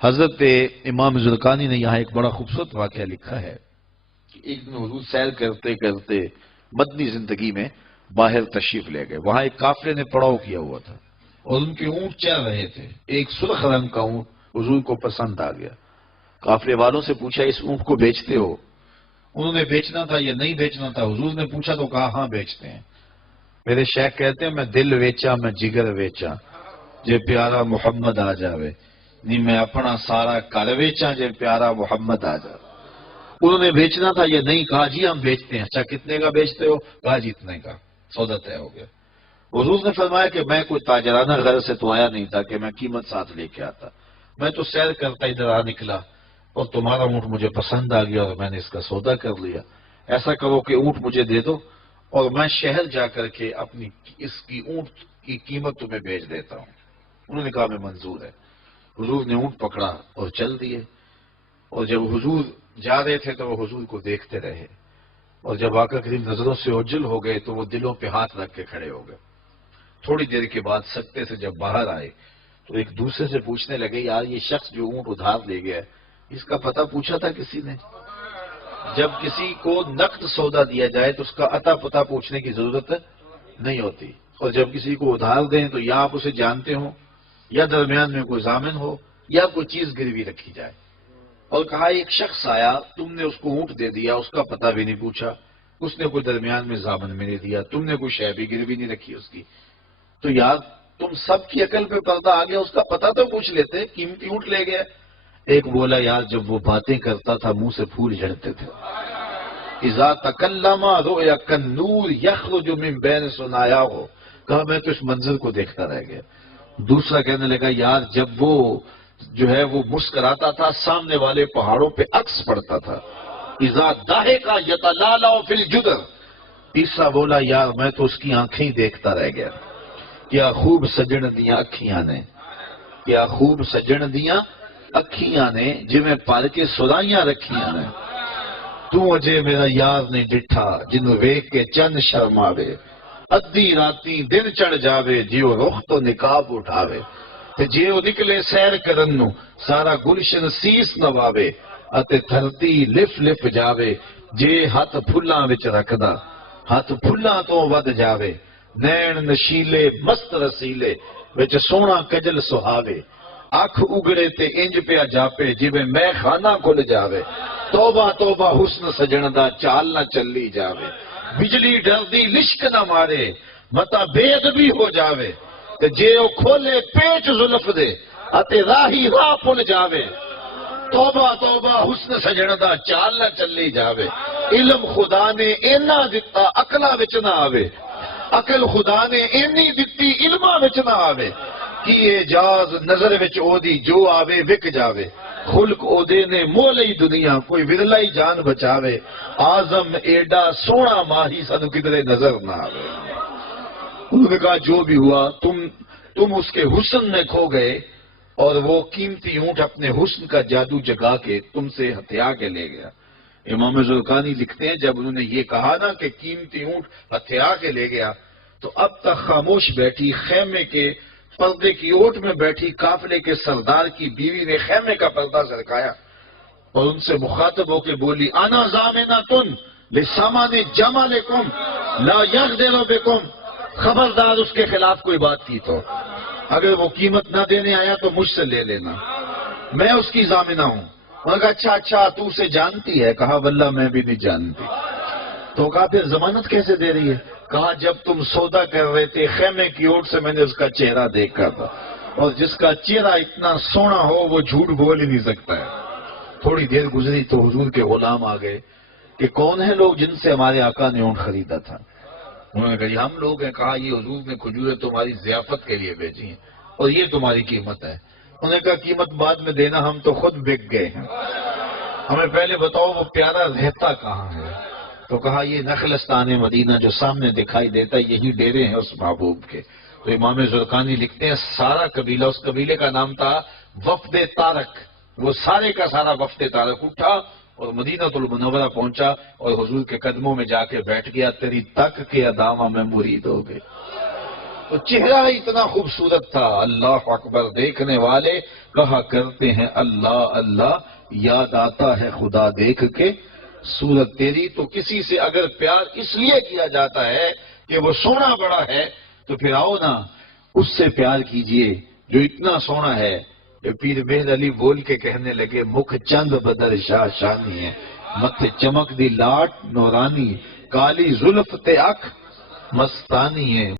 حضرت امام زرقانی نے یہاں ایک بڑا خوبصورت واقعہ لکھا ہے کہ ایک دن حضور سیر کرتے کرتے مدنی زندگی میں باہر تشریف لے گئے. وہاں ایک قافلے نے پڑاؤ کیا ہوا تھا اور ان کے اونٹ چل رہے تھے. ایک سرخ رنگ کا اونٹ حضور کو پسند آ گیا. قافلے والوں سے پوچھا اس اونٹ کو بیچتے ہو؟ انہوں نے بیچنا تھا یا نہیں بیچنا تھا. حضور نے پوچھا تو کہا ہاں بیچتے ہیں. میرے شیخ کہتے ہیں میں دل ویچا میں جگر ویچا جے پیارا محمد آ جاوے نہیں میں اپنا سارا کر ویچا جے پیارا محمد آ جاوے. انہوں نے بیچنا تھا یا نہیں؟ کہا جی ہم بیچتے ہیں. اچھا کتنے کا بیچتے ہو؟ کہا جی اتنے کا. سودا طے ہو گیا. حضور نے فرمایا کہ میں کوئی تاجرانہ غرض سے تو آیا نہیں تھا کہ میں قیمت ساتھ لے کے آتا. میں تو سیر کرتا ادھر آ نکلا اور تمہارا اونٹ مجھے پسند آ گیا اور میں نے اس کا سودا کر لیا. ایسا کرو کہ اونٹ مجھے دے دو اور میں شہر جا کر کے اپنی اس کی اونٹ کی قیمت تمہیں بھیج دیتا ہوں. انہوں نے کہا میں منظور ہے. حضور نے اونٹ پکڑا اور چل دیے. اور جب حضور جا رہے تھے تو وہ حضور کو دیکھتے رہے اور جب آقا کریم نظروں سے اوجھل ہو گئے تو وہ دلوں پہ ہاتھ رکھ کے کھڑے ہو گئے. تھوڑی دیر کے بعد سکتے سے جب باہر آئے تو ایک دوسرے سے پوچھنے لگے یار یہ شخص جو اونٹ ادھار لے گیا اس کا پتہ پوچھا تھا کسی نے؟ جب کسی کو نقد سودا دیا جائے تو اس کا عطا پتہ پوچھنے کی ضرورت نہیں ہوتی. اور جب کسی کو ادھار دیں تو یا آپ اسے جانتے ہوں یا درمیان میں کوئی ضامن ہو یا کوئی چیز گروی رکھی جائے. اور کہا ایک شخص آیا تم نے اس کو اونٹ دے دیا اس کا پتہ بھی نہیں پوچھا. اس نے کوئی درمیان میں ضامن میں نہیں دیا. تم نے کوئی شے بھی گروی نہیں رکھی اس کی. تو یار تم سب کی عقل پہ پردہ آ گیا. اس کا پتہ تو پوچھ لیتے. قیمتی اونٹ لے گیا. ایک بولا یار جب وہ باتیں کرتا تھا منہ سے پھول جھڑتے تھے. اذا تکلم رؤیا کالنور یخرج من بین ثنایاہ. کہا میں تو اس منظر کو دیکھتا رہ گیا. دوسرا کہنے لگا یار جب وہ جو ہے وہ مسکراتا تھا سامنے والے پہاڑوں پہ عکس پڑتا تھا. اذا ضاحک یتلالع فی الجدر. تیسرا بولا یار میں تو اس کی آنکھیں ہی دیکھتا رہ گیا. کیا خوب سجن دیاں اکھیاں نے, کیا خوب سجن دیاں اکھیاں نے جویں پال کے سرائیاں رکھیاں نے. تو اجے میرا یار نے ڈٹھا جنوں ویکھ کے چند شرم آوے. ادھی راتی دن چڑھ جاوے جیو رخ تو نقاب اٹھاوے. تے جے او نکلے سیر کرن نو سارا گلشن سیس نواوے. اتے دھرتی لف لف جاوے جے ہاتھ پھلاں وچ رکھدا ہاتھ پھلاں تو ود جاوے. نین نشیلے مست رسیلے وچ سونا کجل سہاوے. اکھ اگڑے تے انج پیا جاپے جویں میں خانہ کھل جاوے. توبہ توبہ حسن سجن دا چال نہ چلی جاوے. بجلی ڈردی لشک نہ مارے متا بے ادبی ہو جاوے. تے جے او کھولے پیچ زلف دے اتے راہی راہ پل جاوے. توبہ توبہ حسن سجن دا چال نہ چلی جاوے. علم خدا نے اینا دتا عقلاں وچ نہ آوے. عقل خدا نے اینی دتی علماں وچ نہ آوے. کی اعجاز نظر وچ او دی جو آوے وک جاوے. خلق او دے نے مولئی دنیا کوئی ورلائی جان بچاوے. آزم ایڈا سونا ماہی سانو کدھرے نظر نہ آوے. انہوں نے کہا جو بھی ہوا تم اس کے حسن میں کھو گئے اور وہ قیمتی اونٹ اپنے حسن کا جادو جگا کے تم سے ہتھیا کے لے گیا. امام زرقانی لکھتے ہیں جب انہوں نے یہ کہا نا کہ قیمتی اونٹ ہتھیا کے لے گیا تو اب تک خاموش بیٹھی خیمے کے پردے کی اوٹ میں بیٹھی قافلے کے سردار کی بیوی نے خیمے کا پردہ سرکایا اور ان سے مخاطب ہو کے بولی انا ضامنۃ لسامان جمالکم لا یغدر بکم. خبردار اس کے خلاف کوئی بات کی تو اگر وہ قیمت نہ دینے آیا تو مجھ سے لے لینا, میں اس کی ضامنہ ہوں. انہوں نے کہا اچھا اچھا تو اسے جانتی ہے؟ کہا واللہ میں بھی نہیں جانتی. تو کہا پھر ضمانت کیسے دے رہی ہے؟ کہا جب تم سودا کر رہے تھے خیمے کی اوٹ سے میں نے اس کا چہرہ دیکھا تھا اور جس کا چہرہ اتنا سونا ہو وہ جھوٹ بول ہی نہیں سکتا ہے. تھوڑی دیر گزری تو حضور کے غلام آ گئے کہ کون ہیں لوگ جن سے ہمارے آقا نے اونٹ خریدا تھا. انہوں نے کہا یہ ہم لوگ ہیں. کہا یہ حضور نے کھجوریں تمہاری ضیافت کے لیے بھیجی ہیں اور یہ تمہاری قیمت ہے. انہوں نے کہا قیمت بعد میں دینا ہم تو خود بک گئے ہیں, ہمیں پہلے بتاؤ وہ پیارا رہتا کہاں ہے. تو کہا یہ نخلستان مدینہ جو سامنے دکھائی دیتا ہے یہی ڈیرے ہیں اس محبوب کے. تو امام زرقانی لکھتے ہیں سارا قبیلہ, اس قبیلے کا نام تھا وفد طارق. وہ سارے کا سارا وفد طارق اٹھا اور مدینہ المنورہ پہنچا اور حضور کے قدموں میں جا کے بیٹھ گیا. تیری تک کے ادامہ میں مرید ہو گئے. تو چہرہ اتنا خوبصورت تھا، اللہ اکبر، دیکھنے والے کہا کرتے ہیں اللہ اللہ، یاد آتا ہے خدا دیکھ کے صورت تیری۔ تو کسی سے اگر پیار اس لیے کیا جاتا ہے کہ وہ سونا بڑا ہے، تو پھر آؤ نا اس سے پیار کیجئے جو اتنا سونا ہے کہ پیر مہر علی بول کے کہنے لگے، مکھ چند بدر شاہ شانی ہے، متھے چمک دی لاٹ نورانی، کالی زلف تے اکھ مستانی ہے۔